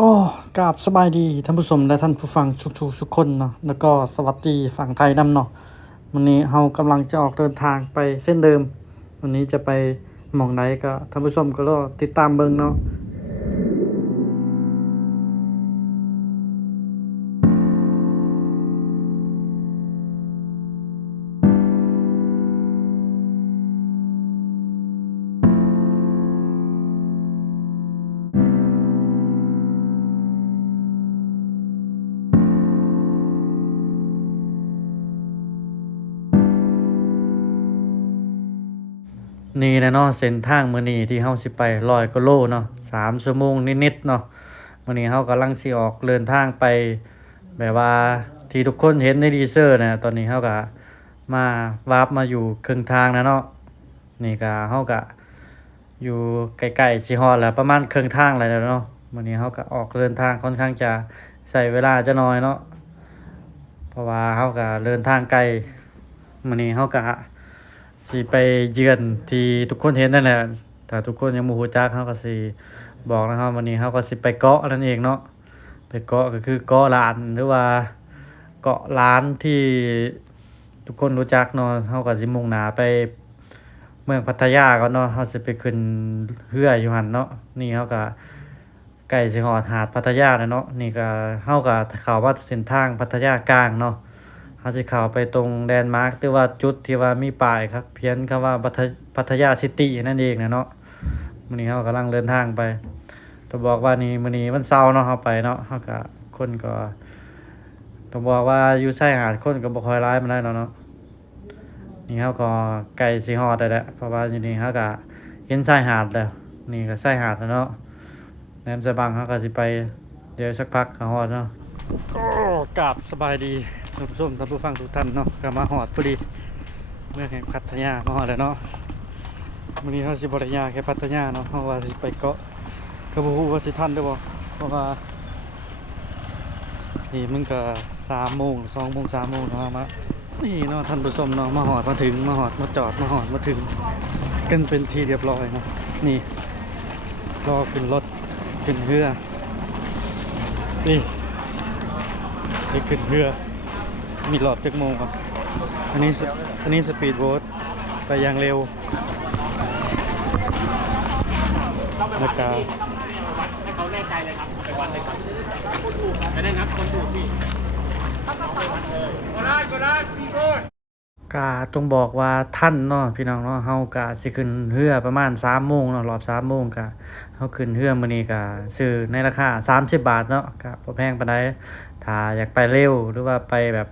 ก็กราบสบายดีท่านผู้ชมและท่านผู้ฟังทุกคนเนาะแล้วก็สวัสดีฝั่งไทยนำเนาะวันนี้เรากำลังจะออกเดินทางไปเส้นเดิมวันนี้จะไปหม่องไหนก็ท่านผู้ชมก็รอติดตามเบิ่งเนาะนี่นะเนาะเส้นทางมื้อนี้ที่เฮาสิไป100กว่าโลเนาะ3 ชั่วโมงนิดๆเนาะมื้อนี้เฮากำลังสิออกเดินทางไปแบบว่าที่ทุกคนเห็นในทีเซอร์นะตอนนี้เฮาก็มาวาร์ปมาอยู่ครึ่งทางแล้วเนาะนี่ก็เฮาก็อยู่ใกล้ๆสิฮอดแล้วประมาณครึ่งทางแล้วเนาะมื้อนี้เฮาก็ออกเดินทางค่อนข้างจะใช้เวลาจะน้อยเนาะเพราะว่าเฮาก็เดินทางไกลมื้อนี้เฮาก็สิไปเยือนที่ทุกคนเห็นนั่นแหละถ้าทุกคนยังบ่รู้จักเฮาก็สิบอกนะครับวันนี้เฮาก็สิไปเกาะนั่นเองเนาะไปเกาะก็คือเกาะล้านหรือว่าเกาะล้านที่ทุกคนรู้จักเนาะเฮาก็สิมุ่งหน้าไปเมืองพัทยาก่อนเนาะเฮาสิไปขึ้นเรืออยู่หั่นเนาะนี่เฮาก็ใกล้สิฮอดหาดพัทยาแล้วเนาะนี่ก็เฮาก็เข้าว่าเส้นทางพัทยากลางเนาะ เขาสิเข้าไปตรงแลนด์มาร์กหรือว่าจุดที่ว่ามีป้ายครับเขียนคำว่าพัทยาซิตี้นั่นเองนะเนาะมื้อนี้เรากำลังเดินทางไปต้องบอกว่านี่มื้อนี้วันเสาร์เนาะเราไปเนาะเราก็คนก็ต้องบอกว่าอยู่ชายหาดคนก็บ่ค่อยหลายปานใดเนาะนี่เราก็ใกล้สิฮอดได้แล้วเพราะว่าอยู่นี่เราก็เห็นชายหาดแล้วนี่ก็ชายหาดแล้วเนาะแหลมฉบังเราก็สิไปเดี๋ยวสักพักก็ฮอดเนาะก็กราบสบายดี ท่านผู้ชมท่านผู้ฟังทุกท่านเนาะก็มาหอดพอดีเมื่อแห่งพัทยามาหอดแล้วเนาะวันนี้เราสิบริยาแค่พัทยาเนาะเพราะว่าสิไปเกาะก็บ่ฮู้ว่าสิทันหรือบ่เพราะว่านี่มันก็3 โมง2 โมง3 โมงเนาะมานี่เนาะท่านผู้ชมเนาะมาหอดมาถึงมาหอดมาจอดมาหอดมาถึงกันเป็นทีเรียบร้อยเนาะนี่รอขึ้นรถขึ้นเรือนี่ได้ขึ้นเรือมีหลอดจักโมงครับอันนี้สปีดโบ๊ทไปอย่างเร็วแล้วก็ให้เขาแน่ใจเลยครับไปวัดเลยครับคนถูกจะได้นับคนถูกพี่ก็ได้พี่โคตรกาต้องบอกว่าท่านเนาะพี่น้องเนาะเฮากะสิขึ้นเรือประมาณ3 โมงเนาะรอบ3 โมงกะเฮาขึ้นเรือมื้อนี้กะซื้อในราคา30 บาทเนาะกะบ่แพงปานใดถ้าอยากไปเร็วหรือว่าไปแบบ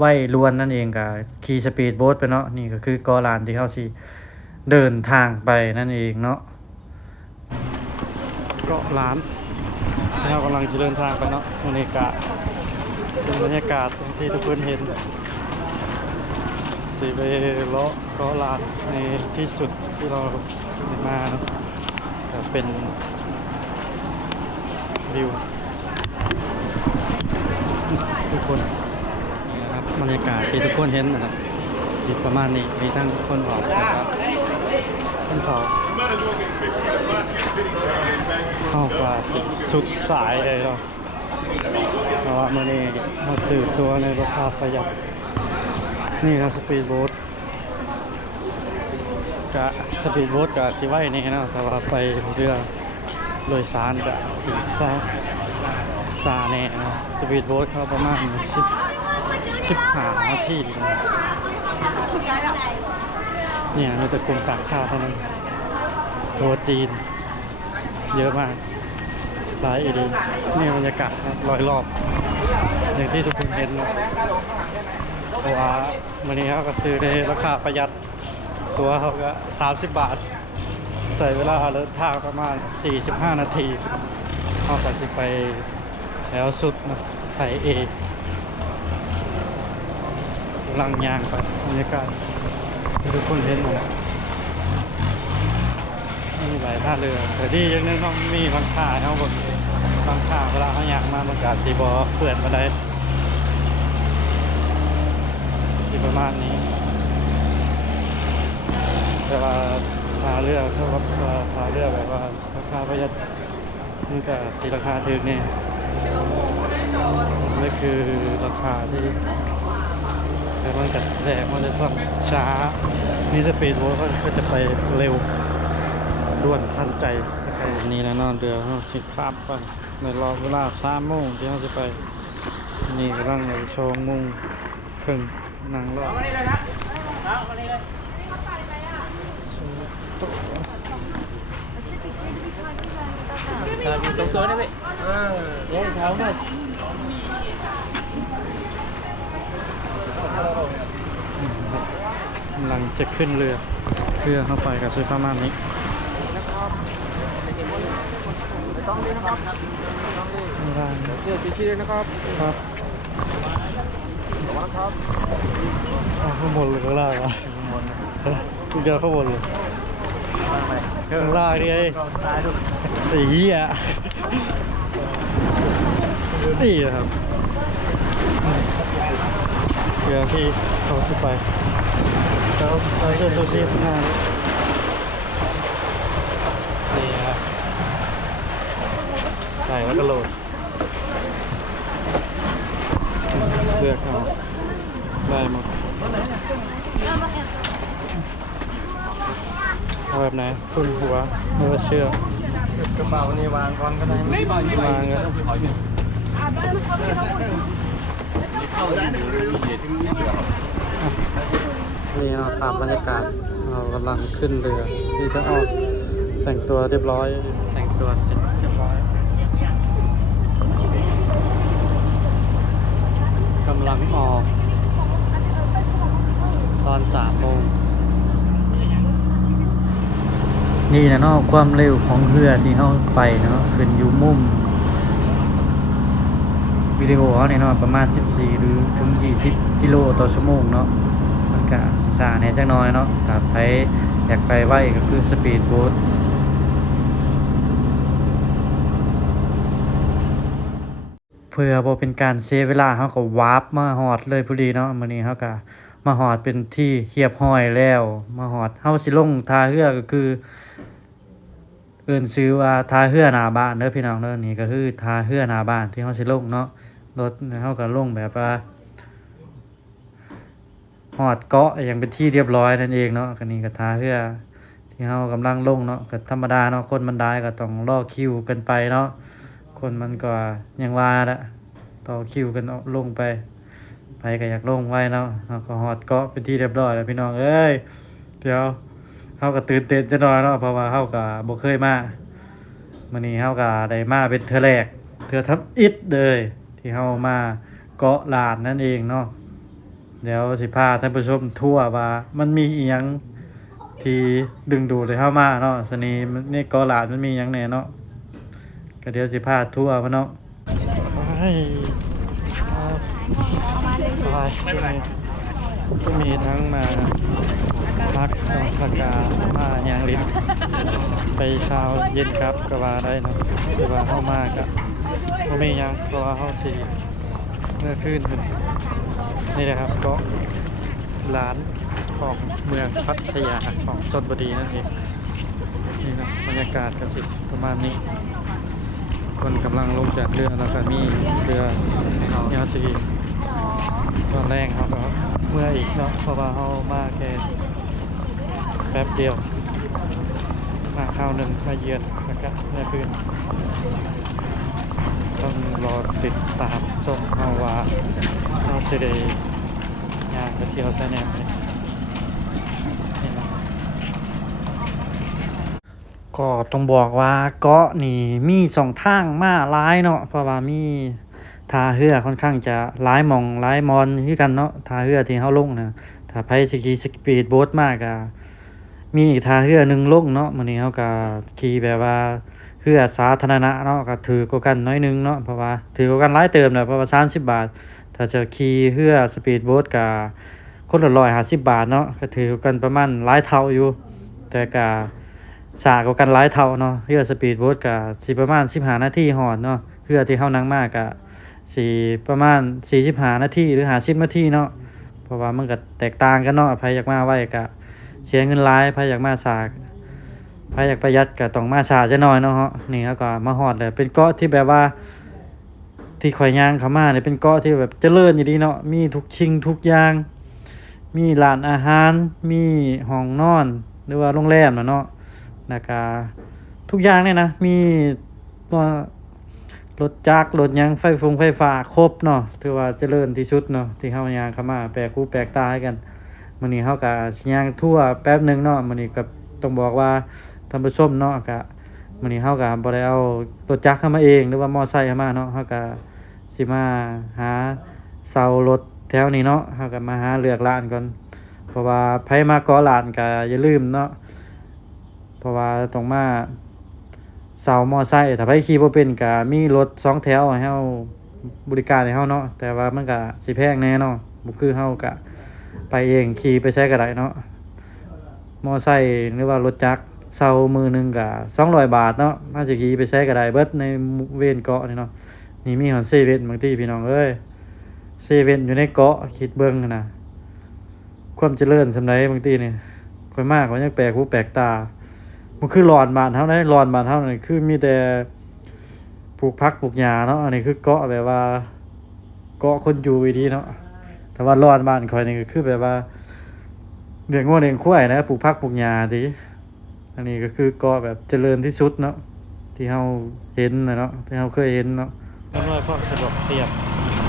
ไวลวนนั่นเองกะขี่สปีดโบ๊ทไปเนาะนี่ก็คือเกาะล้านที่เฮาสิเดินทางไปนั่นเองเนาะเกาะล้านที่เรากำลังจะเดินทางไปเนาะมื้อนี้กะเป็นบรรยากาศที่ทุกคนเห็นสิไปเลาะเกาะล้านในที่สุดที่เราได้มาเนาะก็เป็นวิวทุกคนนะครับบรรยากาศที่ทุกคนเห็นนะครับที่ประมาณนี้มีทั้งคนออกนะครับคนเขาเข้ากว่าสุดสายเลยเนาะเพราะว่าเมื่อนี้มาซื้อตัวในราคาประหยัดนี่ครับสปีดโบ๊ทกับสปีดโบ๊ทกับสิไว้นี่นะแต่ว่าไปเรือโดยสารกับสีซาแน่นะสปีดโบ๊ทเขาประมาณ15 นาทีเนี่ยมีแต่กลุ่มต่างชาติเท่านั้นทัวร์จีนเยอะมากหลายอีดีนี่บรรยากาศรอยรอบอย่างที่ทุกคนเห็นนะเพราะว่าวันนี้เขาก็ซื้อในราคาประหยัดตัวเขาก็30 บาทใส่เวลาเดินทางประมาณ45 นาทีเขาก็จะไปแล้วสุดนะไทยเอกำลังยางไปบรรยากาศทุกคนเห็นหมดมีหลายท่าเรือแต่ที่ยังนึงต้องมีบางท่าเขาบนบางท่าเวลาเขาอยากมาบรรยากาศสีบอเปื่อนมาได้ที่ประมาณนี้แต่ว่าท่าเรือเขาก็ท่าเรือแบบว่าราคาประหยัด มันก็สิราคาถูกนี่นี่คือราคาที่แต่มันก็แรงมันจะต้องช้านี่สปีดโบ๊ทก็จะไปเร็วด่วนทันใจนี่แหละเนอนเรือเราสิข้ามไปในรอเวลา3 โมงที่เราจะไปนี่กำลังอยู่2 โมงครึ่งนั่งรอ มานี่เลยครับเอามานี่เลยชาบีตรงตัวได้ไหมเดี๋ยวเท้าหน่อย กำลังจะขึ้นเรือเข้าไปกับซื้อประมาณนี้ ต้องเลยนะครับ ไม่ได้นะ เสื้อชี้เลยนะครับ ครับ ระวังครับ เอาข้างบนหรือข้างล่างอ่ะคุณเจอข้างบนหรือข้างล่างนี่ไง ตายทุก ไอ้เหี้ยนี่นะครับเรือที่เขาขึ้นไปแล้วเราจะดูที่ข้างหน้านี่ครับใส่แล้วก็โหลดเลือกเอาได้หมดเอาแบบไหนทุ่นหัวหรือว่าเชือกกระเป๋านี่วางก่อนก็ได้ไม่วางก็ได้นี่เราตามบรรยากาศเรากำลังขึ้นเรือที่จะออกแต่งตัวเรียบร้อยแต่งตัวเสร็จเรียบร้อยกำลังออกตอน3 โมงนี่นะเนาะความเร็วของเรือที่เขาไปเนาะขึ้นอยู่มุมวิดีโอเขาเนี่ยเนาะประมาณ14หรือถึง20 กิโลต่อชั่วโมงเนาะมันก็ช้าแหน่จักหน่อยเนาะถ้าไปอยากไปไวก็คือสปีดโบ๊ทเพื่อบ่เป็นการเสียเวลาเขาก็วาร์ปมาฮอดเลยพอดีเนาะมื้อนี้เขาก็มาฮอดเป็นที่เรียบร้อยแล้วมาฮอดเฮาสิลงท่าเรือก็คือเอิ้นชื่อว่าท่าเรือหน้าบ้านเด้อพี่น้องเด้อนี่ก็คือท่าเรือหน้าบ้านที่เฮาสิลงเนาะรถเฮาก็ลงแบบว่าฮอดเกาะอย่างเป็นที่เรียบร้อยนั่นเองเนาะก็นี่ก็ท่าเรือที่เฮากำลังลงเนาะก็ธรรมดาเนาะคนมันได้ก็ต้องรอคิวกันไปเนาะคนมันก็ยังว่าละต่อคิวกันเอาลงไปก็อยากลงไว้เนาะเฮาก็ฮอดเกาะเป็นที่เรียบร้อยแล้วพี่น้องเอ้ยเดี๋ยวเฮาก็ตื่นเต้นจักหน่อยเนาะเพราะว่าเฮาก็บ่เคยมามื้อนี้เฮาก็ได้มาเป็นเทื่อแรกเทื่อทับอิฐเลยที่เฮามาเกาะล้านนั่นเองเนาะเดี๋ยวสิพาท่านผู้ชมทั่วว่ามันมีอีหยังที่ดึงดูดให้เฮามาเนาะสนีในเกาะล้านมันมีหยังแหน่เนาะก็เดี๋ยวสิพาทั่วมาเนาะไปก็มีทั้งมาพักนอนพักกามาอย่างลิ้นไปเช้าเย็นครับก็ว่าได้เนาะแต่ว่าเข้ามากอะก็ไม่ยังเพราะว่าเข้าสีเมื่อคืนขึ้นนี่นะครับก็ร้านของเมืองพัทยาของชลบุรีนั่นเองนี่นะบรรยากาศกสิประมาณนี้คนกำลังลงจากเรือแล้วก็มีเรือยาจีตอนแรกเขาก็เมื่ออีกเนาะเพราะว่าเขามาแค่แป๊บเดียวมาข้าวหนึ่งมาเยือนแล้วก็เมื่อคืนต้องรอติดตามส่งเขาว่าเขาจะได้งานไปเที่ยวไซแนมนี่นะก็ต้องบอกว่าเกาะนี่มี2 ทางมาหลายเนาะเพราะว่ามีท่าเรือค่อนข้างจะหลายหม่องหลายมอนคือกันเนาะท่าเรือที่เฮาลงนะถ้าไผสิขี่สปีดโบ๊ทมากก็มีอีกท่าเรือหนึงลงเนาะมื้อนี้เฮาก็ขี่แบบว่าเรือสาธารณะเนาะก็ถือกว่ากันน้อยหนึงเนาะเพราะว่าถือกว่ากันหลายเติมนะเพราะว่า30 บาทถ้าจะขี่เรือสปีดโบ๊ทก็คนละ150 บาทเนาะก็ถือกันประมาณหลายเท่าอยู่แต่ก็สากว่ากันหลายเท่าเนาะเรือสปีดโบ๊ทก็สิประมาณ15 นาทีฮอดเนาะเรือที่เฮานั่งมาก็สิประมาณ45 นาทีหรือ50 นาทีเนาะเพราะว่ามันก็แตกต่างกันเนาะไผอยากมาไว้ก็เสียเงินหลายไผอยากมาสาก ใครอยากประหยัดก็ต้องมาช้าจักหน่อยเนาะฮะนี่เฮาก็มาฮอดแล้วเป็นเกาะที่แบบว่าที่ข่อยย่างเข้ามาเนี่ยเป็นเกาะที่แบบเจริญอยู่ดีเนาะมีทุกสิ่งทุกอย่างมีร้านอาหารมีห้องนอนหรือว่าโรงแรมน่ะเนาะแล้วก็ทุกอย่างเนี่ยนะมีตัวรถจักรรถหยังไฟฟ้าครบเนาะถือว่าเจริญที่สุดเนาะที่เฮาย่างเข้ามาแปลกหูแปลกตาให้กันมื้อนี้เฮาก็สิย่างทั่วแป๊บหนึงเนาะมื้อนี้ก็ต้องบอกว่าท่านผู้ชมเนาะก็มื้อนี้เฮาก็บ่ได้เอารถจักรเข้ามาเองหรือว่ามอไซค์เข้ามาเนาะเฮาก็สิมาหาเซารถแถวนี้เนาะเฮาก็มาหาเลือกร้านก่อนเพราะว่าไผมาเกาะร้านก็อย่าลืมเนาะเพราะว่าต้องมาเซามอไซค์ถ้าไผขี่บ่เป็นก็มีรถ2แถวให้เฮาบริการให้เฮาเนาะแต่ว่ามันก็สิแพงแน่เนาะบ่คือเฮาก็ไปเองขี่ไปใช้ก็ได้เนาะมอไซค์หรือว่ารถจักรเซามือหนึงก็200 บาทเนาะถ้าสิขี่ไปใช้ก็ได้เบิดในเว้นเกาะนี่เนาะนี่มีฮอดเซเว่นบางทีพี่น้องเอ้ยเซเว่นอยู่ในเกาะคิดเบิ่งนะความเจริญสำใดบางทีนี่ค่อยมากกว่ายังแปลกหูแปลกตามันคือร้อนบ้านเฮาได้ร้อนบ้านเฮานี่คือมีแต่ปลูกผักปลูกหญ้าเนาะอันนี้คือเกาะแบบว่าเกาะคนอยู่ดีเนาะแต่ว่าร้อนบ้านข่อยนี่ก็คือแบบว่าเลี้ยงงัวเลี้ยงควายนะปลูกผักปลูกหญ้าติอันนี้ก็คือเกาะแบบเจริญที่สุดเนาะที่เฮาเห็นน่ะเนาะที่เฮาเคยเห็นเนาะอำนวยความสะดวกเปรียบ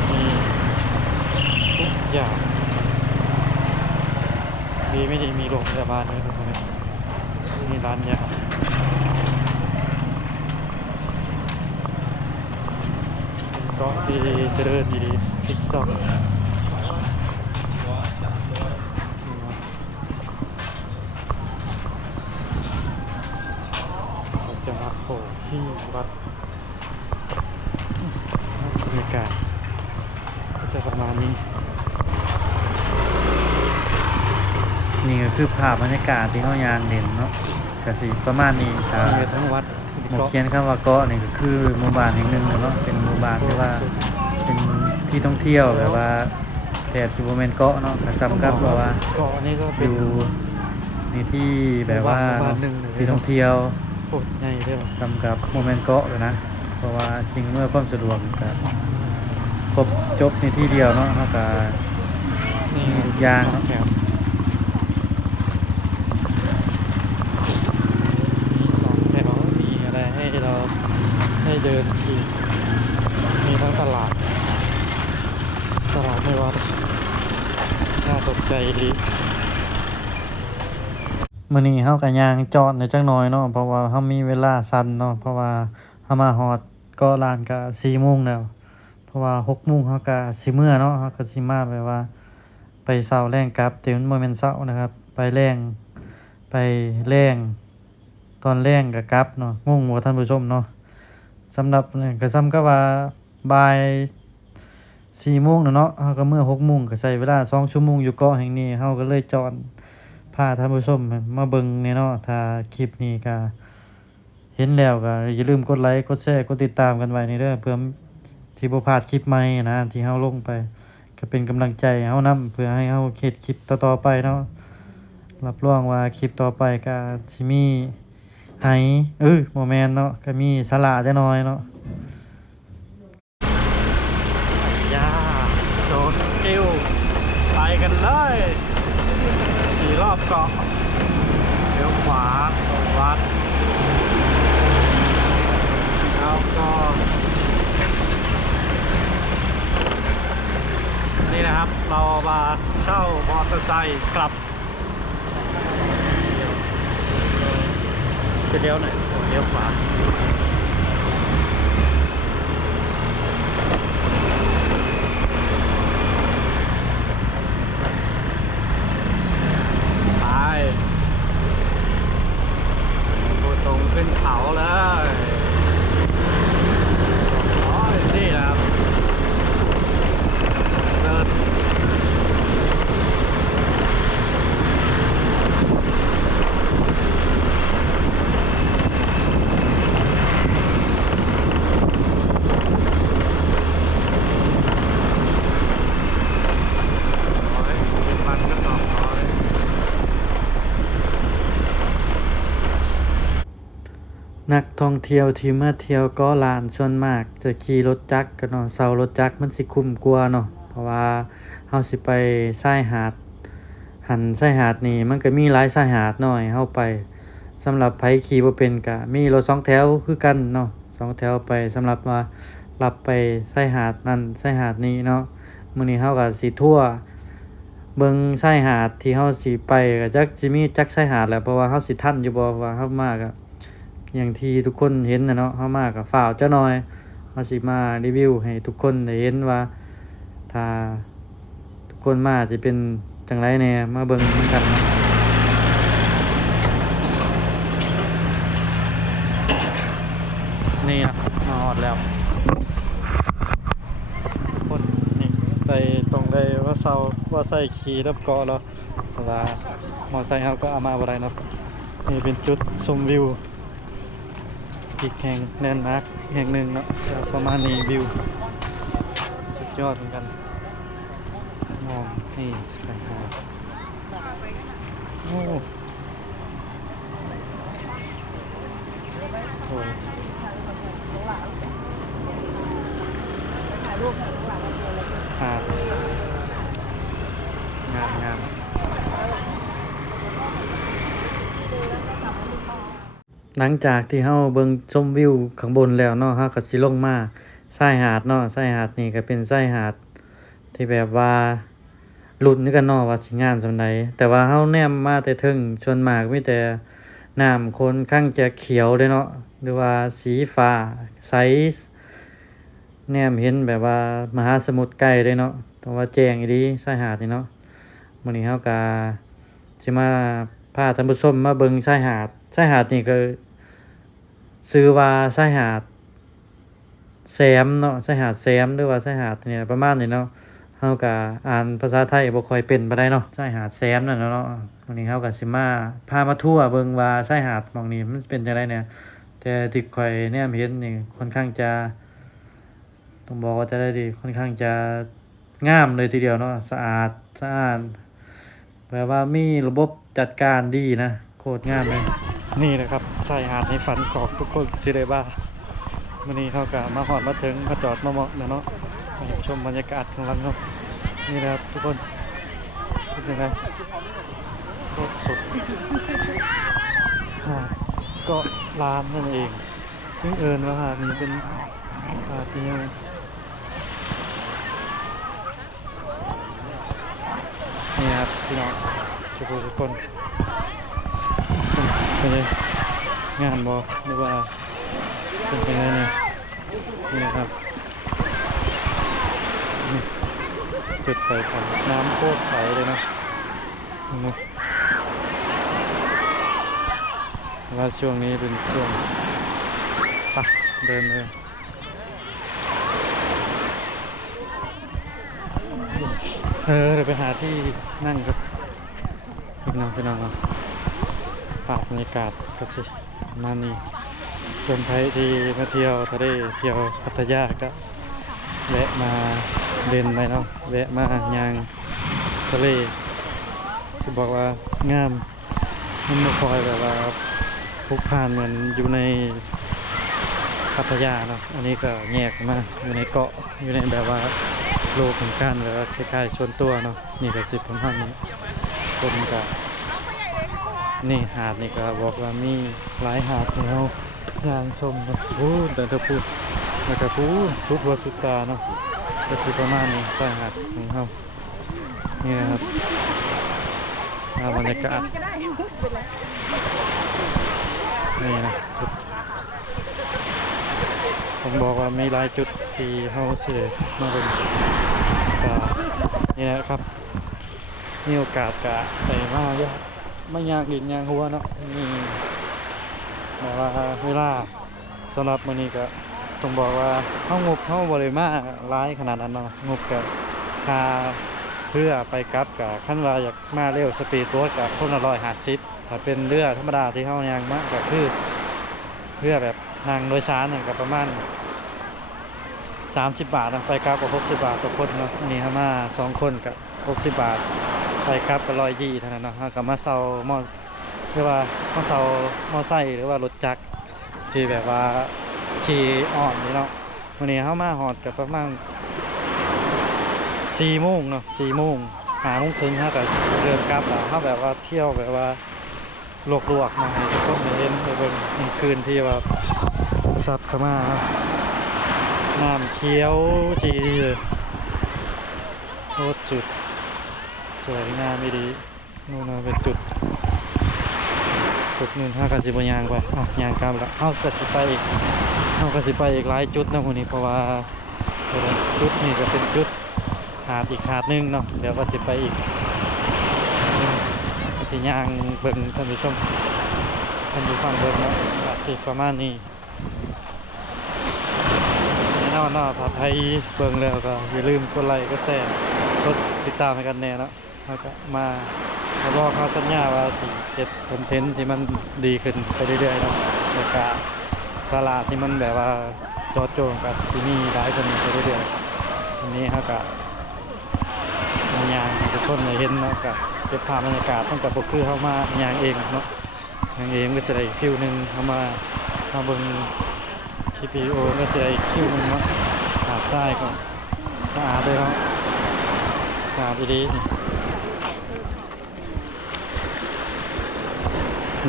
มีทุกอย่างดีไม่ดีมีโรงพยาบาลด้วยทุกคนมีร้านยาเกาะที่เจริญดีซิกซอกจะมาโผล่ที่วัดบรรยากาศก็จะประมาณนี้นี่ก็คือภาพบรรยากาศที่เขายางเด่นเนาะก็สิประมาณนี้ครับทั้งวัดหมกเขียนคำว่าเกาะนี่ก็คือหมู่บ้านแห่งหนึ่งเนาะเป็นหมู่บ้านที่ว่าเป็นที่ท่องเที่ยวแบบว่าแถบสิบ่แม่นเกาะเนาะก็สำคัญว่าเกาะนี่ก็เป็นในที่แบบว่าที่ท่องเที่ยวโคตรใหญ่เลยสำกับโมเมนต์เกาะเลยนะเพราะว่าสิ่งเมื่อความสะดวกก็ครบจบในที่เดียวเนาะเฮาก็มีทุกอย่างเนาะให้เราให้เดินขี่มีทั้งตลาดไม่วัดน่าสนใจดีมื้อนี้เฮาก็ย่างจอดในจักหน่อยเนาะเพราะว่าเฮามีเวลาสั้นเนาะเพราะว่าเฮามาฮอดก็ร้านก็4 โมงแล้วเพราะว่า6 โมงเฮาก็สิเมื่อเนาะเฮาก็สิมาแบบว่าไปเช้าแลงกลับแต่มันบ่แม่นเช้านะครับไปแลงแลงตอนแรงก็กลับเนาะงงบ่ท่านผู้ชมเนาะสำหรับก็ซ้ำกับว่าบ่าย4 โมงเนาะเฮาก็เมื่อ6 โมงก็ใช้เวลา2 ชั่วโมงอยู่เกาะแห่งนี้เฮาก็เลยจอดพาท่านผู้ชมมาเบิ่งแน่เนาะถ้าคลิปนี้ก็เห็นแล้วก็อย่าลืมกดไลค์กดแชร์กดติดตามกันไว้นี่เด้อเพื่อสิบ่พลาดคลิปใหม่นะที่เฮาลงไปก็เป็นกำลังใจให้เฮานำเพื่อให้เฮาเฮ็ดคลิปต่อๆไปเนาะรับรองว่าคลิปต่อไปก็สิมีบ่แม่นเนาะก็มีสาระจักหน่อยเนาะย่าโชว์สกิลไปกันเลยขี่รอบเกาะเลี้ยวขวาวัดแล้วก็นี่นะครับเรามาเช่ามอเตอร์ไซค์กลับจะเลี้ยวหน่อยเลี้ยวขวาไปตรงขึ้นเขาเลยนี่นะครับเดิน นักท่องเที่ยวที่มาเที่ยวเกาะล้านส่วนมากจะขี่รถจักรกันเนาะเซารถจักรมันสิคุ้มกว่าเนาะเพราะว่าเฮาสิไปชายหาดชายหาดนี่มันก็มีหลายชายหาดน้อยเฮาไปสำหรับไผขี่บ่เป็นก็มีรถสองแถวคือกันเนาะสองแถวไปสำหรับว่ารับไปชายหาดนั้นชายหาดนี้เนาะมื้อนี้เฮาก็สิทั่วเบิ่งชายหาดที่เฮาสิไปก็จักสิมีจักชายหาดแหละเพราะว่าเฮาสิทันอยู่บ่ว่าเฮามาก็อย่างที่ทุกคนเห็นนะเนาะเฮามาก็ฟ้าวจักหน่อยเฮาสิมารีวิวให้ทุกคนได้เห็นว่าถ้าทุกคนมาสิเป็นจังไรแหน่มาเบิ่งนำกันเนาะนี่นะมาฮอดแล้วคนนี่ไปตรงได้ว่าเซาว่าใส่ขี่รับเกาะแล้วเพราะว่ามอไซค์เฮาก็เอามาบ่ได้เนาะนี่เป็นจุดชมวิวอีกแห่งแลนด์มาร์คแห่งหนึ่งเนาะก็ประมาณนี้วิวสุดยอดเหมือนกันมองนี่สกายฮาร์โอ้โหหาดงาม หลังจากที่เฮาเบิ่งชมวิวข้างบนแล้วเนาะเฮาก็สิลงมาชายหาดเนาะชายหาดนี่ก็เป็นชายหาดที่แบบว่าลุ้นคือกันเนาะว่าสิงามส่ำใดแต่ว่าเฮาแนมมาแต่เทิงส่วนมากมีแต่น้ำค่อนข้างจะเขียวเด้เนาะหรือว่าสีฟ้าใสแนมเห็นแบบว่ามหาสมุทรใกล้เลยเนาะแต่ว่าแจ้งอีหลีชายหาดนี่เนาะมื้อนี้เฮาก็สิมาพาท่านผู้ชมมาเบิ่งชายหาดนี่ก็ชื่อว่าชายหาดแซมเนาะชายหาดแซมหรือว่าชายหาดเนี่ยประมาณนี้เนาะเฮาก็อ่านภาษาไทยบ่ค่อยเป็นปานใดเนาะชายหาดแซมนั่นเนาะวันนี้เฮาก็สิมาพามาทั่วเบิ่งว่าชายหาดหม้องนี้มันเป็นจังไดเนี่ยแต่ที่ข้อยแนมเห็นนี่ค่อนข้างจะต้องบอกว่าจะได้ดีค่อนข้างจะงามเลยทีเดียวเนาะสะอาดแบบว่ามีระบบจัดการดีนะโคตรงามเลยนี่นะครับชายหาดในฝันของทุกคนที่ได้ว่าวันนี้เขาก็มาหอดมาถึงมาจอดมาเหมาะเนาะมาชมบรรยากาศข้างหลังเนาะนี่นะครับทุกคนเป็นยังไงโคตรสดหาดเกาะล้านนั่นเองซึ่งเอิญว่าหาดนี้เป็นหาดนี้นี่ครับพี่น้องทุกคนเป็นไงงานบอหรือว่าเป็นยังไงเนี่ยนี่นะครับนี่จุดไฟกันน้ำโคตรใสเลยนะนี่ว่าช่วงนี้เป็นช่วงปะเดินเลยเดี๋ยวไปหาที่นั่งครับพี่น้องครับฝากบรรยากาศก็สิมานี่ส่วนใครที่มาเที่ยวทะเลเที่ยวพัทยาก็แวะมาเล่นไปเนาะแวะมาย่างทะเลที่บอกว่างามมันไม่คอยแบบว่าพลุกพล่านเหมือนอยู่ในพัทยาเนาะอันนี้ก็แยกมาอยู่ในเกาะอยู่ในแบบว่าโลกของการแบบว่าคล้ายๆส่วนตัวเนาะนี่ก็สิบของท่านนี้คนก็นี่หาดนี่ก็บอกว่ามีหลายหาดแล้วงานชมนะโอ้แต่ถ้าพูดนะครับพูดสุดวัดสุดตาเนาะก็สิประมาณนี้ใต้หาดของเขานี่นะครับบรรยากาศนี่นะจุดผมบอกว่ามีหลายจุดที่เขาเสียมาเป็นนี่นะครับมีโอกาสกะไปมากเลยไม่ยากดินยางหัวเนาะนี่แต่ว่าเวลาสำหรับมื้อนี้ก็ต้องบอกว่าเฮางบเฮาบ่ได้มาหลายขนาดนั้นเนาะงบก็ค่าเรือไปกลับก็คันว่าอยากมาเร็วสปีดโบ๊ทก็คนละ150ถ้าเป็นเรือธรรมดาที่เฮาย่างมาก็คือเรือแบบนั่งโดยสารนี่ก็ประมาณ30 บาทนะไปกลับก็60 บาทต่อคนเนาะอันนี้เฮามา2คนก็60 บาทไปครับก็120เท่านั้นเนาะก็มาเซามอหรือว่ามาเซามอไซค์หรือว่ารถจักร ที่แบบว่าขี่อ่อนนี่เนาะวันนี้เฮามาฮอดก็ประมาณ4โมงเนาะ4โมง5โมงครึ่งเฮาก็เดินกลับแล้วเฮาแบบว่าเที่ยวแบบว่าลวกๆมาให้ทุกคนได้เห็นไปเบิ่งกลางคืนที่ว่าซับเข้ามาเนาะน้ำเขียวสีดีเลยโคตรสุดสวยงามดีนู่นน่ะเป็นจุดนึงถ้ากันสิบยางไปยางกลับแล้วเอาก็สิไปอีกหลายจุดนะคนนี้เพราะว่าจุดนี้ก็เป็นจุดหาดอีกหาดหนึงเนาะเดี๋ยวก็สิไปอีกสิยางเบิ่งท่านผู้ชมท่านผู้ฟังเบิ่งเนาะก็สิประมาณนี้แน่นอนเนาะถ้าไทยเบิ่งแล้วก็อย่าลืมกดไลค์กดแชร์กดติดตามให้กันแน่เนาะแล้วก็มาบอกเขาสัญญาว่าสิเก็บคอนเทนต์ที่มันดีขึ้นไปเรื่อยๆเนาะแล้วก็สาระที่มันแบบว่าจอดโจงกับที่นี่หลายคนไปเรื่อยๆวันนี้เขาก็มายางให้ทุกคนได้เห็นเนาะก็เก็บภาพบรรยากาศตั้งแต่พวกคือเขามายางเองเนาะยางเองก็จะได้อีกคิวหนึงเขามาเบิ่งคลิปวิดีโอก็จะได้อีกคิวหนึงเนาะหาดทรายก็สะอาดเลยเนาะสะอาดดีๆ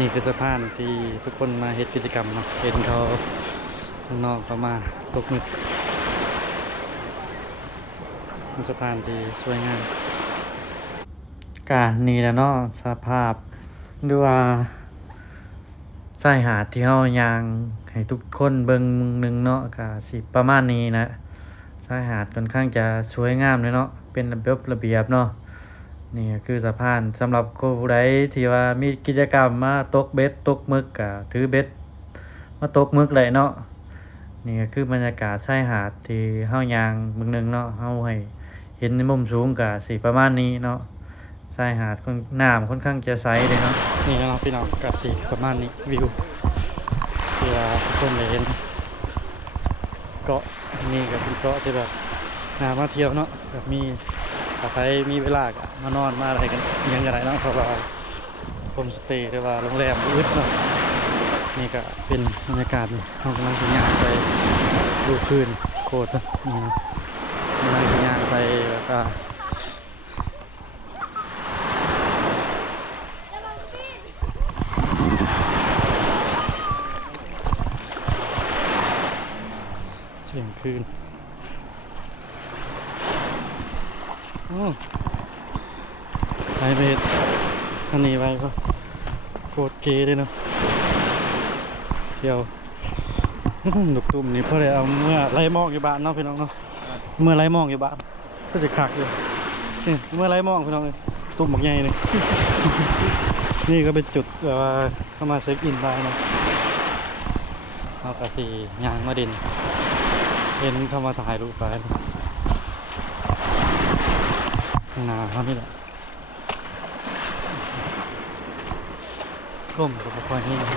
นี่คือสะพานที่ทุกคนมาเฮ็ดกิจกรรมเนาะเห็นเขาข้างนอกเขามาตกหมึกเป็นสะพานที่สวยงามกะนี่แหละเนาะสภาพหรือว่าชายหาดที่เฮายางให้ทุกคนเบิ่งหนึงเนาะก็สิประมาณนี้นะชายหาดค่อนข้างจะสวยงามเลยเนาะเป็นระเบียบเนาะนี่ก็คือสะพานสำหรับผู้ใดที่ว่ามีกิจกรรมมาตกเบ็ดตกหมึกก็ถือเบ็ดมาตกหมึกได้เนาะนี่ก็คือบรรยากาศชายหาดที่เฮายางเบิ่งหนึงเนาะเฮาให้เห็นในมุมสูงก็สิประมาณนี้เนาะชายหาดน้ำค่อนข้างจะใสเลยเนาะนี่เนาะพี่น้องก็สิประมาณนี้วิวที่ว่าทุกคนได้เห็นเกาะนี่ก็เป็นเกาะที่แบบน่ามาเที่ยวเนาะแบบมีถ้าใครมีเวลาก็มานอนมาอะไรกันยังไงเนาะเพราะว่าโฮมสเตย์หรือว่าโรงแรมอึดเนาะนี่ก็เป็นบรรยากาศเรากำลังจะย่างไปดูคลื่นโคตรนี่นะกำลังจะย่างไปแล้วก็เสียงคลื่นไปเบ็ดอันนี้ไว้ก็โคตรเก๋เลยเนาะเที่ยวลูกตุ่มนี่เพื่อเอาเมื่อไล่มองอยู่บ้านเนาะพี่น้องเนาะเมื่อไล่มองอยู่บ้านก็จะคักอยู่นี่เมื่อไล่มองพี่น้องเลยตุ่มหมกใหญ่เลย นี่ก็เป็นจุดแบบว่าเข้ามาเช็คอินได้เนาะเอากระสียางมาดินเห็นเข้ามาถ่ายรูปไปข้างหน้าเขานี่แหละร่มกับพอนี่นะ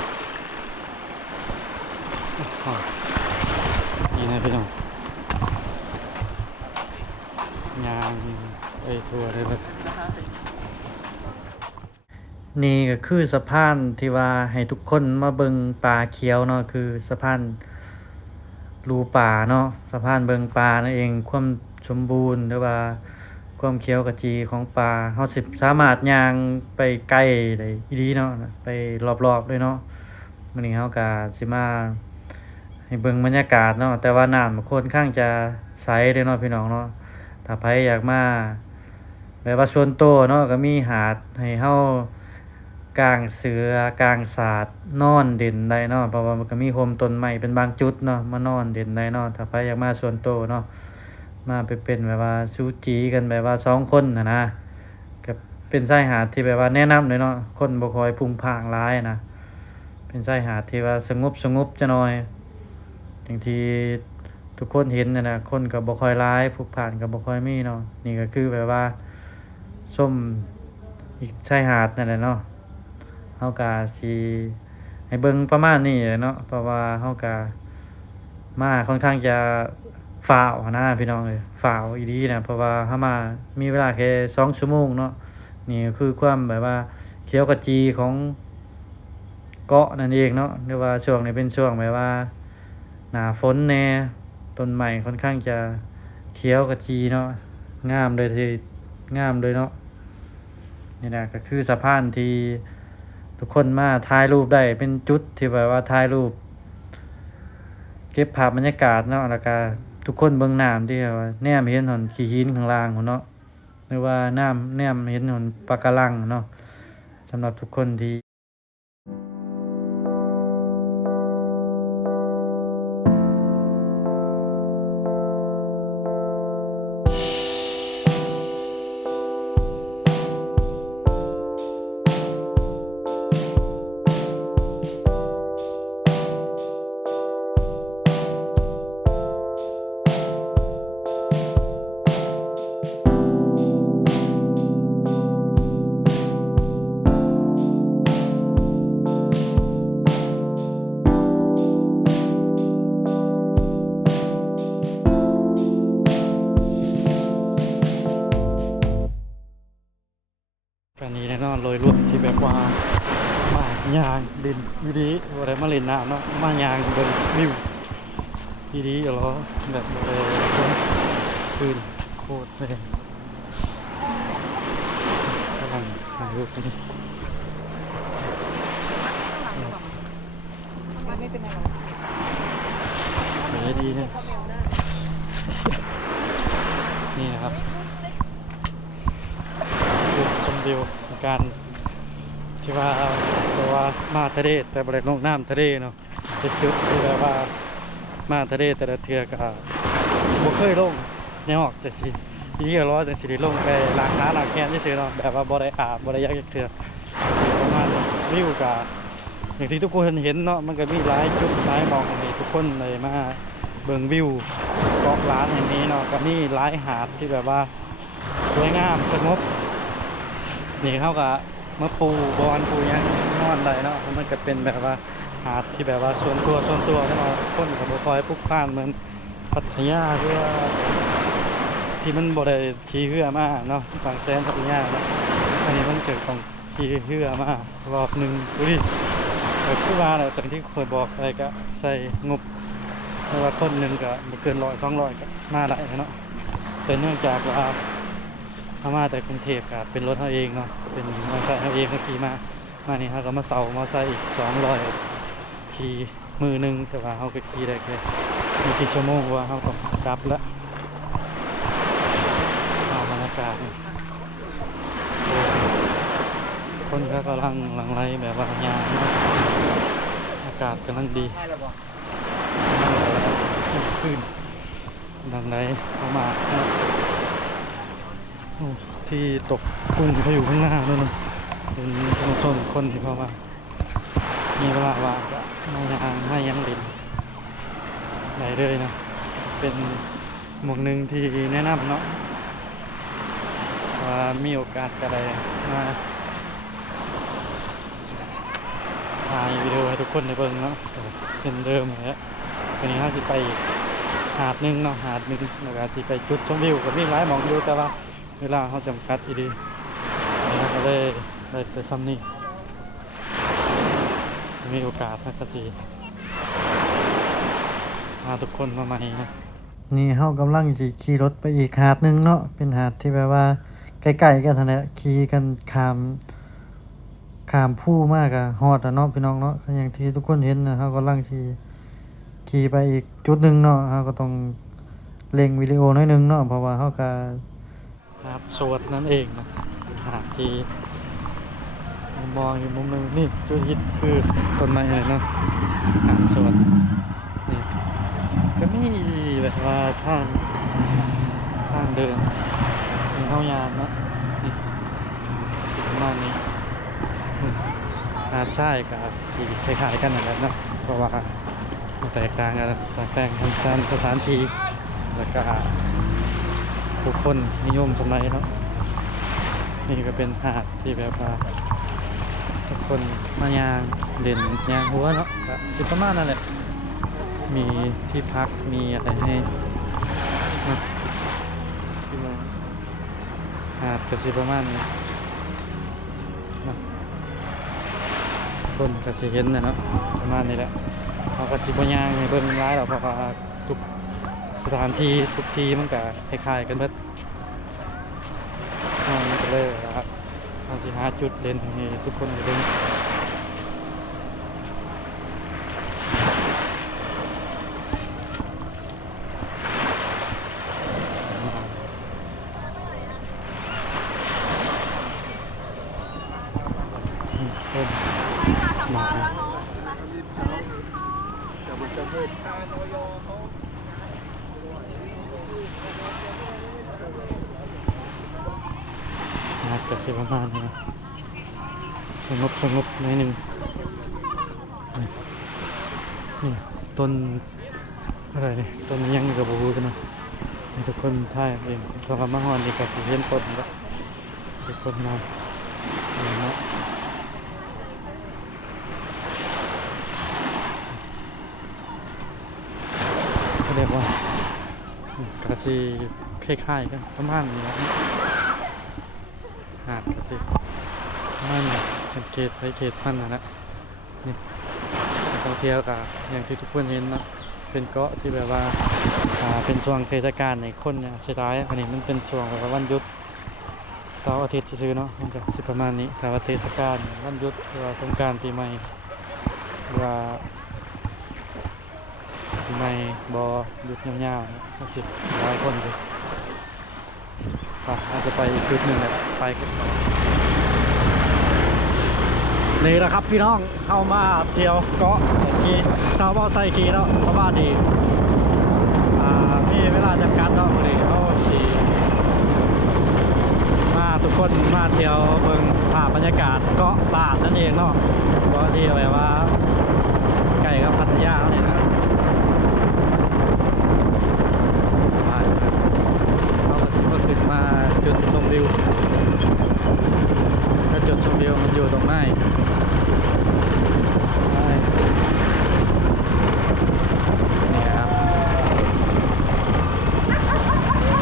นี่นะพี่น้องยางไปทัวร์เลยแบบนี่ก็คือสะพานที่ว่าให้ทุกคนมาเบิงป่าเขียวเนาะคือสะพานรูป่าเนาะสะพานเบิงป่านั่นเองความสมบูรณ์หรือว่าความเขียวกระจีของป่าเฮาสิสามารถย่างไปใกล้ได้ดีเนาะไปรอบๆด้วยเนาะมื้อนี้เฮาก็สิมาให้เบิ่งบรรยากาศเนาะแต่ว่าน้ำมันค่อนข้างจะใสเด้เนาะพี่น้องเนาะถ้าใครอยากมาแบบว่าส่วนตัวเนาะก็มีหาดให้เฮากางเสือกางสาดนอนเด่นได้เนาะเพราะว่ามันก็มีโฮมต้นไม้เป็นบางจุดเนาะมานอนเด่นได้เนาะถ้าใครอยากมาส่วนตัวเนาะมาเป็นแบบว่าซูจีกันแบบว่า2คนนะก็เป็นชายหาดที่แบบว่าแนะนำเลยเนาะคนบ่ค่อยพลุ่งพล่างหลายนะเป็นชายหาดที่ว่าสงบจะหน่อยอย่างที่ทุกคนเห็นนะคนก็บ่ค่อยหลายพลุกพล่านก็บ่ค่อยมีเนาะนี่ก็คือแบบว่าส้มอีกชายหาดนั่นแหละเนาะเฮาก็สิให้เบิ่งประมาณนี้แหละเนาะเพราะว่าเฮาก็มาค่อนข้างจะฟ้าวนะพี่น้องเอ้ยฟ้าวอีหลีนะเพราะว่าเฮามามีเวลาแค่2 ชั่วโมงเนาะนี่ก็คือความแบบว่าเขียวขจีของ เกาะนั่นเองเนาะหรือว่าช่วงนี้เป็นช่วงแบบว่าหน้าฝนแน่ต้นไม้ค่อนข้างจะเขียวขจีเนาะงามเลยที่งามเลยเนาะนี่นะก็คือสะพานที่ทุกคนมาถ่ายรูปได้เป็นจุดที่แบบว่าถ่ายรูปเก็บภาพบรรยากาศเนาะแล้วก็ทุกคนเบิ่งน้ำที่ว่าแนมเห็นหนขี้หินข้างล่างพุ่นเนาะหรือว่าน้ำแนมเห็นหนปะการังเนาะสำหรับทุกคนที่ กันนี้แน่นอนโดยรวมที่แบบว่ามายางดินอยู่ดีบ่ได้มาเล่นน้ำเนาะมายางเบิ่งวิวดีๆอยู่แล้วแบบบ่ได้คืนโคตรเลยกำลังถ่ายรูปกันนี่ ไม่เป็นไรหรอก สวยดีเนี่ยนี่นะครับจุดชมวิวในการที่ว่ามาทะเลแต่บ่ได้ลงน้ำทะเลเนาะเป็นจุดที่แบบว่ามาทะเลแต่ละเทื่อก็บ่เคยลงในออกจังซี่อีกร้อยจังสิได้ลงไปล้างขาล้างแขนซื่อๆเนาะแบบว่าบ่ได้อาบบ่ได้ยักจักเทื่อประมาณวิวก็อย่างที่ทุกคนเห็นเนาะมันก็มีหลายจุดหลายหมองให้ทุกคนเลยมาเบิ่งวิวเกาะล้านแห่งนี้เนาะก็มีหลายหาดที่แบบว่าสวยงามสงบนี่เขาก็มาปูบอนปูหยังนอนได้เนาะมันก็เป็นแบบว่าหาดที่แบบว่าส่วนตัวเนาะคนก็บ่ค่อยพลุกพล่านเหมือนพัทยาหรือว่าที่มันบ่ได้ขี่เรือมาเนาะบางแสนพัทยาเนาะอันนี้มันเกิดของขี่เรือมารอบหนึงอุ้ยก็คือว่าแหละตอนที่เคยบอกไปก็ใส่งบไม่ว่าคนหนึงก็บ่เกิน100 200ก็มาได้เนาะแต่เนื่องจากว่าเขามาแต่กรุงเทพก็เป็นรถเขาเองเนาะเป็นมอเตอร์ไซค์เขาเองเขาขี่มานี่เขาก็มาเสามอเตอร์ไซค์อีก200ขี่มือหนึงแต่ว่าเขาก็ขี่ได้แค่ไม่กี่ชั่วโมงว่าเขาก็กลับแล้วเอาบรรยากาศนี่โอ้คนก็กำลังหลั่งไหลแบบว่ายามเนาะอากาศกำลังดีขึ้นดังไหลเข้ามาเนาะโอ้ที่ตกกุ้งเขาอยู่ข้างหน้าด้วยเนาะเป็นชุมชนคนที่เข้ามามีเวลาว่างก็มายังให้ยังดินไหนเลยนะเป็นหมวกหนึ่งที่แนะนำเนาะว่ามีโอกาสก็ได้มาถ่ายวิดีโอให้ทุกคนได้เบิ่งเนาะก็เช่นเดิมเลยฮะวันนี้เราจะไปอีกหาดหนึ่งเนาะหาดหนึ่งแล้วก็ที่ไปจุดชมวิวก็มีหลายหมองอยู่แต่ว่าเวลาเขาจำกัดอีดีเราก็เลยได้ไปซ้ำนี่มีโอกาสนะก็สิพาทุกคนมาใหม่นะนี่เฮากำลังสิขี่รถไปอีกหาดหนึงเนาะเป็นหาดที่แบบว่าใกล้ๆกันนั่นแหละขี่กันข้ามผู้มากอะฮอดอะเนาะพี่น้องเนาะก็อย่างที่ทุกคนเห็นนะเฮากำลังสิขี่ไปอีกจุดหนึงเนาะเฮาก็ต้องเร่งวิดีโอหน่อยหนึงเนาะเพราะว่าเฮาก็หาดสวดนั่นเองนะหาดที่มองอยู่มุมหนึงนี่จุดฮิตคือต้นไม้อะไรเนาะหาดสวดนี่ก็มีแบบว่าทางเดินเป็นเฮายามเนาะนี่สิประมาณนี้หาดทรายกับสีคล้ายๆกันนั่นแหละเนาะเพราะว่ามันแตกต่างกันแตกต่างกันสถานที่แล้วก็ผู้คนนิยมสมัยเนาะนี่ก็เป็นหาดที่แบบว่าทุกคนมายางเด่นยางหัวเนาะก็สิประมาณนั่นแหละมีที่พักมีอะไรให้เนาะที่มาหาดก็สิประมาณนี้เนาะ คนก็สิเห็นนะเนาะประมาณนี้แหละเขาก็สิบ่ย่างให้เบิ่งร้ายหรอกเพราะว่าทุกสถานที่ทุกที่มันก็คล้ายๆกันเบิดมันก็เลยนะครับเราสิหาจุดเด่นให้ทุกคนได้เบิ่งเพิ่มมาจะสิประมาณนี้นะสงบหน่อยหนึงนี่ต้นอะไรเนี่ยต้นยังกับบูกันเนาะให้ทุกคนถ่ายเองพอมาฮอนนี่ก็สิเห็นต้นแล้วทุกคนมาเนาะก็เรียกว่าก็สิคล้ายๆกันประมาณนี้นะหาดก็สิประมาณนี้เป็นเขตไปเขตพันธุ์นะนี่นักท่องเที่ยวก็อย่างที่ทุกคนเห็นเนาะเป็นเกาะที่แบบว่าเป็นช่วงเทศกาลในคนเนี่ยเสียดายอันนี้มันเป็นช่วงแบบว่าวันหยุดเสาร์อาทิตย์ซื้อเนาะมันจะสิประมาณนี้ถ้าว่าเทศกาลวันหยุดหรือว่าสงกรานต์ปีใหม่หรือว่าปีใหม่บ่หยุดยาวๆนะก็สิหลายคนเลยอาจจะไปอีกจุดหนึ่งแหละไปกันต่อนี่แหละครับพี่น้องเข้ามาเที่ยวเกาะขี่ชาวบ้านไซขี่แล้วประมาณนี้มีเวลาจำกัดเนาะเลยเขาขี่มาทุกคนมาเที่ยวเบิ่งภาพบรรยากาศเกาะตาดนั่นเองเนาะเกาะที่แบบว่าใกล้กับพัทยาเนี่ยนะเขาก็สิขึ้นมาจุดชมวิวถ้าจุดชมวิวมันอยู่ตรงไหนนี่ครับ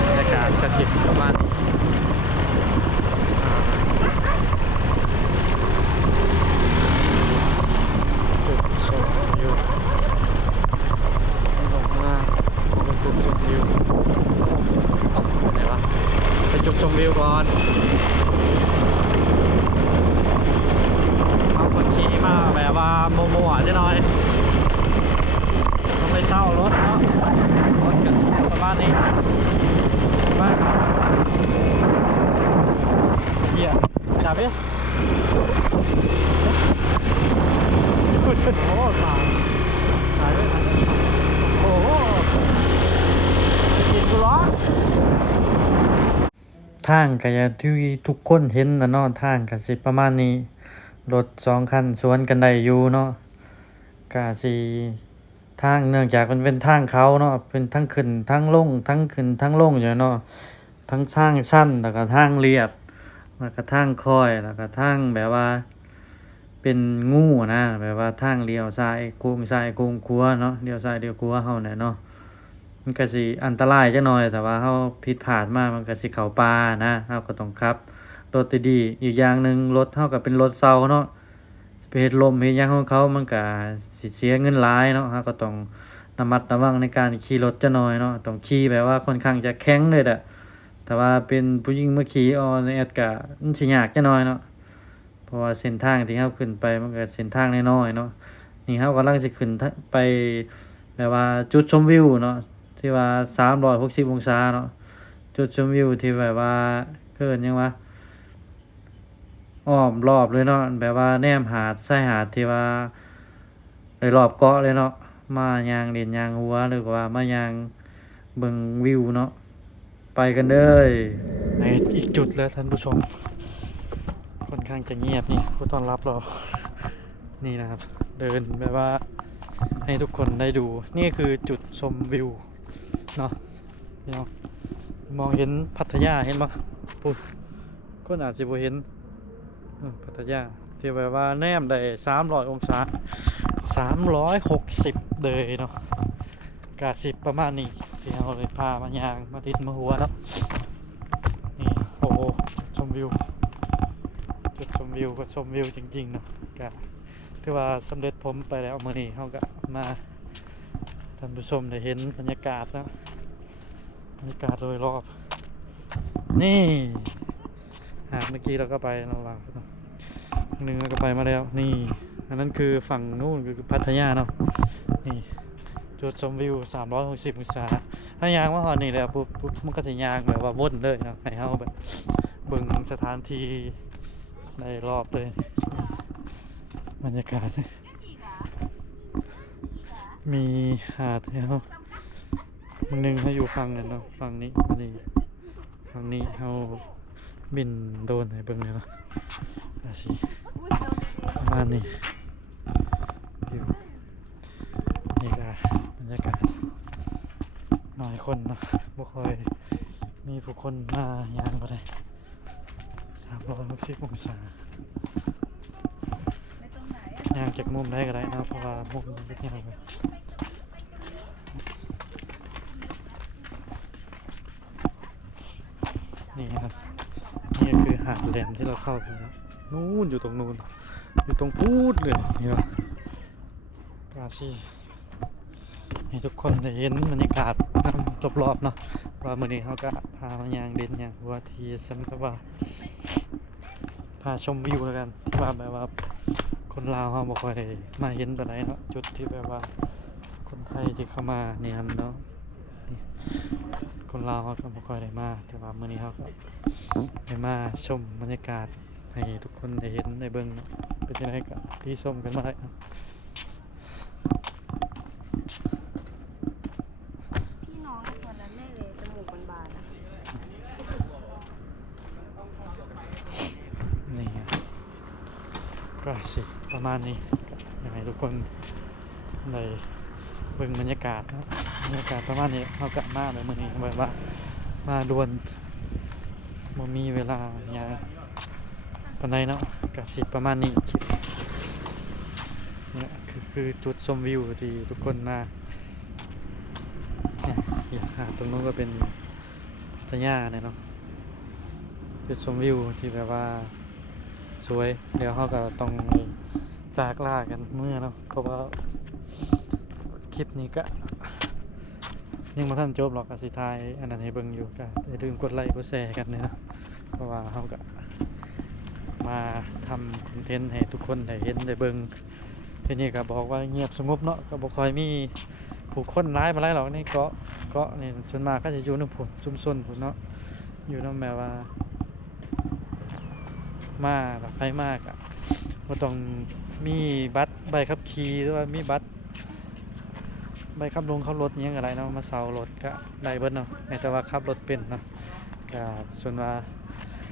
บรรยากาศกระสิบประมาณนี้จุดชมวิวลงมาจุดชมวิวไปไหนวะไปจุดชมวิวก่อนเอาคนขี่มาแบบว่าโมๆจะหน่อยต้องไปเช่ารถเนาะรถกันประมาณนี้มาเฮียจับดิโอ้ตายตายด้วยโอ้โหกินกูร้อนทางก็อย่างที่ทุกคนเห็นนะเนาะทางก็สิประมาณนี้รถ2 คันสวนกันได้อยู่เนาะก็สิทางเนื่องจากมันเป็นทางเขาเนาะเป็นทั้งขึ้นทั้งลงทั้งขึ้นทั้งลงอยู่เนาะทั้งทางสั้นแล้วก็ทางเรียบแล้วก็ทางคอยแล้วก็ทางแบบว่าเป็นงูนะแบบว่าทางเลี้ยวซ้ายโค้งซ้ายโค้งขวาเนาะเลี้ยวซ้ายเลี้ยวขวาเฮาเนี่ยเนาะมันก็สิอันตรายจักหน่อยแต่ว่าเฮาผิดพลาดมามันก็สิเข้าป่านะเฮาก็ต้องขับรถดีๆอีกอย่างหนึ่งรถเฮาก็เป็นรถเซาเนาะไปเฮ็ดลมเฮ็ดหยังของเขามันก็สิเสียเงินหลายเนาะเฮาก็ต้องระมัดระวังในการขี่รถจักหน่อยเนาะต้องขี่แบบว่าค่อนข้างจะแข็งเลยแหละแต่ว่าเป็นผู้หญิงมาขี่ออนแอดก็มันสิยากจักหน่อยเนาะเพราะว่าเส้นทางที่เฮาขึ้นไปมันก็เส้นทางน้อยๆเนาะนี่เฮากำลังสิขึ้นไปแบบว่าจุดชมวิวเนาะที่ว่า360องศาเนาะจุดชมวิวที่แบบว่าเอิ้นหยังวะอ้อมรอบเลยเนาะแบบว่าแนมหาดชายหาดที่ว่าได้รอบเกาะเลยเนาะมาย่างเล่นย่างหัวหรือว่ามาย่างเบิ่งวิวเนาะไปกันเด้อในอีกจุดแล้วท่านผู้ชมค่อนข้างจะเงียบนี่ผู้ต้อนรับเรานี่นะครับเดินแบบว่าให้ทุกคนได้ดูนี่คือจุดชมวิวเนาะพี่น้องมองเห็นพัทยาเห็นปะปุ๊บคนอาจจะบ่เห็นพัทยาที่แบบว่าแนมได้300องศา360เลยเนาะกาสิบประมาณนี้ที่เราเลยพามายางมาติดมาหัวแล้วนี่โอ้โหชมวิวจุดชมวิวก็ชมวิวจริงๆเนาะก็ถ คือว่าสำเร็จผมไปแล้วมื้อนี้เฮาก็มาท่านผู้ชมได้เห็นบรรยากาศแล้วบรรยากาศโดยรอบนี่หาดเมื่อกี้เราก็ไปเราลาวเนาะหนึ่งเราก็ไปมาแล้วนี่อันนั้นคือฝั่งนู้นคือพัทยาเนาะนี่จุดชมวิว360องศาถ้ายางว่าหอดนี่เลยปุ๊บมันก็จะยางแบบว่าวนเลยเนาะให้เฮาแบบเบิ่งสถานที่ในรอบเลยบรรยากาศมีหาดแล้วบางนึงเขาอยู่ฝั่งนั้นเนาะฝั่งนี้นี่ฝั่งนี้เขาบินโดนให้เบิ่งเลยเนาะอาสิประมาณนี้อยู่นี่ก็บรรยากาศน้อยคนเนาะบ่ค่อยมีผู้คนมายางบ่ได้360องศาย่างจากมุมได้ก็ได้นะเพราะว่ามุมมันเล็กยาวไปนี่ครับนี่คือหาดแหลมที่เราเข้าไปแล้วนู่นอยู่ตรงนู้นอยู่ตรงพูดเลยนี่วะกาซี่ให้ทุกคนได้เห็นบรรยากาศรอบๆเนาะว่ามื้อนี้เขาก็พามายางเด่นอย่างว่าทีสำหรับว่าพาชมวิวแล้วกันที่ว่าแบบว่าคนลาวเขาบ่ค่อยได้มาเห็นปานใดเนาะจุดที่แบบว่าคนไทยที่เข้ามาเนี่ยเนาะนี่คนลาวเขาก็บ่ค่อยได้มาแต่ว่ามื้อนี้เขาก็ได้มาชมบรรยากาศให้ทุกคนได้เห็นได้เบิ่งเนาะเป็นจังไดก็พี่ชมกันมาได้เนาะ พี่น้องในคนนั้นแน่เลยจมูกบานๆนะ นี่ฮะก็สิประมาณนี้ก็อยากให้ทุกคนได้เบิ่งบรรยากาศเนาะบรรยากาศประมาณนี้เขากลับมาแบบมื้อนี้แบบว่ามาด่วนบ่มีเวลาหยังปานใดเนาะก็สิประมาณนี้คลิปเนี่ยคือจุดชมวิวที่ทุกคนมาเนี่ยอยากหาตรงนู้นก็เป็นพัทยาเนี่ยเนาะจุดชมวิวที่แบบว่าสวยเดี๋ยวเขาก็ต้องจากลากันเมื่อเนาะเพราะว่าคลิปนี้ก็ยังมาท่านจบหรอกอสิทายอันนั้นให้เบิ่งอยู่ก็อย่าลืมกดไลค์กดแชร์กันเลยเนาะเพราะว่าเขาก็มาทำคอนเทนต์ให้ทุกคนได้เห็นได้เบิ่งทีนี้ก็บอกว่าเงียบสงบเนาะก็บ่ค่อยมีผู้คนร้ายมาไล่หรอกนี่เกาะนี่ส่วนมากก็จะอยู่ในผมชุมชนผมเนาะอยู่นำแบบว่ามาแบบไปมากอ่ะบ่ต้องมีบัตรใบขับขี่หรือว่ามีบัตรใบขับลงขับรถอิหยังอะไรเนาะมาเซารถก็ได้เบิดเนาะแต่ว่าขับรถเป็นเนาะก็ส่วนว่า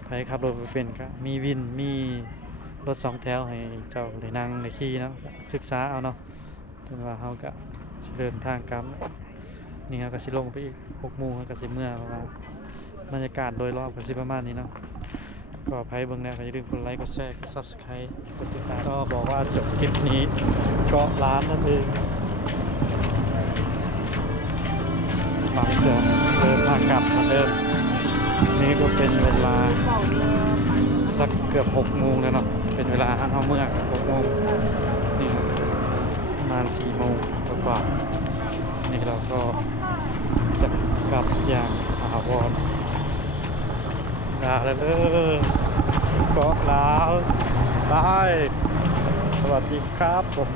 ไปขับรถบ่เป็นก็มีวินมีรถ2แถวให้เจ้าได้นั่งได้ขี่เนาะก็ศึกษาเอาเนาะจนว่าเฮาก็สิเดินทางกลับนี่เฮาก็สิลงไปอีก 6 โมงเฮาก็สิเมื่อเพราะว่าบรรยากาศโดยรอบก็สิประมาณนี้เนาะก็ใครเบิ่งแล้วก็อย่าลืมกดไลค์กดแชร์กด Subscribe กดติดตามก็บอกว่าจบคลิปนี้เกาะล้านนั่นเองหลังจากเดินทางกลับเหมือนเดิมนี่ก็เป็นเวลาสักเกือบ6 โมงแล้วเนาะเป็นเวลาเอาเมื่อ6 โมงนี่ประมาณ4 โมงกว่าๆนี่เราก็จะกลับอย่างถาวรลาแล้วเด้อเกาะล้านบายสวัสดีครับผม